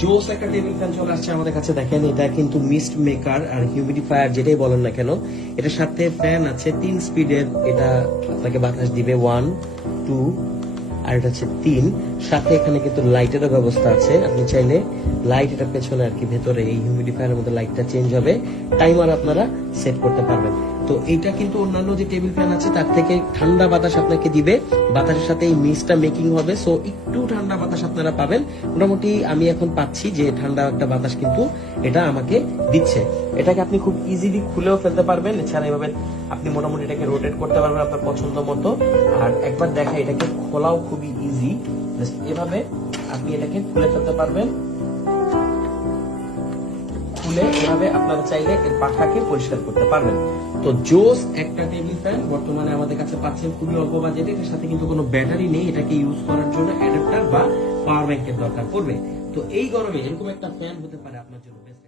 জোস ফ্যান চলে আসছে আমাদের কাছে। দেখেন, এটা কিন্তু মিস্ট মেকার আর হিউমিডিফায়ার যেটাই বলেন না কেন সাথে ফ্যান আছে তিন স্পিডের এটা আপনাকে বাতাস দিবে ওয়ান টু আর এটা হচ্ছে তিন। সাথে এখানে কিন্তু লাইটেরও ব্যবস্থা আছে। আপনি চাইলে লাইট এটার পেছনে আর কি, ভেতরে এই হিউমিডিফায়ারের মধ্যে লাইটটা চেঞ্জ হবে। টাইমার আপনারা সেট করতে পারবেন। তো এটা কিন্তু অন্যান্য যে টেবিল ফ্যান আছে, তার থেকে ঠান্ডা বাতাস আপনাকে দিবে। বাতাসের সাথে এই মিসটা মেকিং হবে। সো একটু ঠান্ডা বাতাস আপনারা পাবেন। মোটামুটি আমি এখন পাচ্ছি যে ঠান্ডা একটা বাতাস কিন্তু এটা আমাকে দিচ্ছে। এটাকে আপনি খুব ইজিলি খুলেও ফেলতে পারবেন। এছাড়া এভাবে আপনি মোটামুটি এটাকে রোটেট করতে পারবেন আপনার পছন্দ মতো। আর একবার দেখা এটাকে খোলাও খুবই ইজি এভাবে আপনি এটাকে খুলে ফেলতে পারবেন। খুলে এভাবে আপনারা চাইলে এর পাখাকে পরিষ্কার করতে পারবেন। তো জোস একটা টেবিল ফ্যান, বর্তমানে আমাদের কাছে পাচ্ছেন খুবই অল্প বাজেটে। এটার সাথে কিন্তু কোনো ব্যাটারি নেই, এটাকে ইউজ করার জন্য অ্যাডাপ্টার বা পাওয়ার ব্যাংকের দরকার পড়বে। তো এই গরমে এরকম একটা ফ্যান হতে পারে আপনার জন্য বেস্ট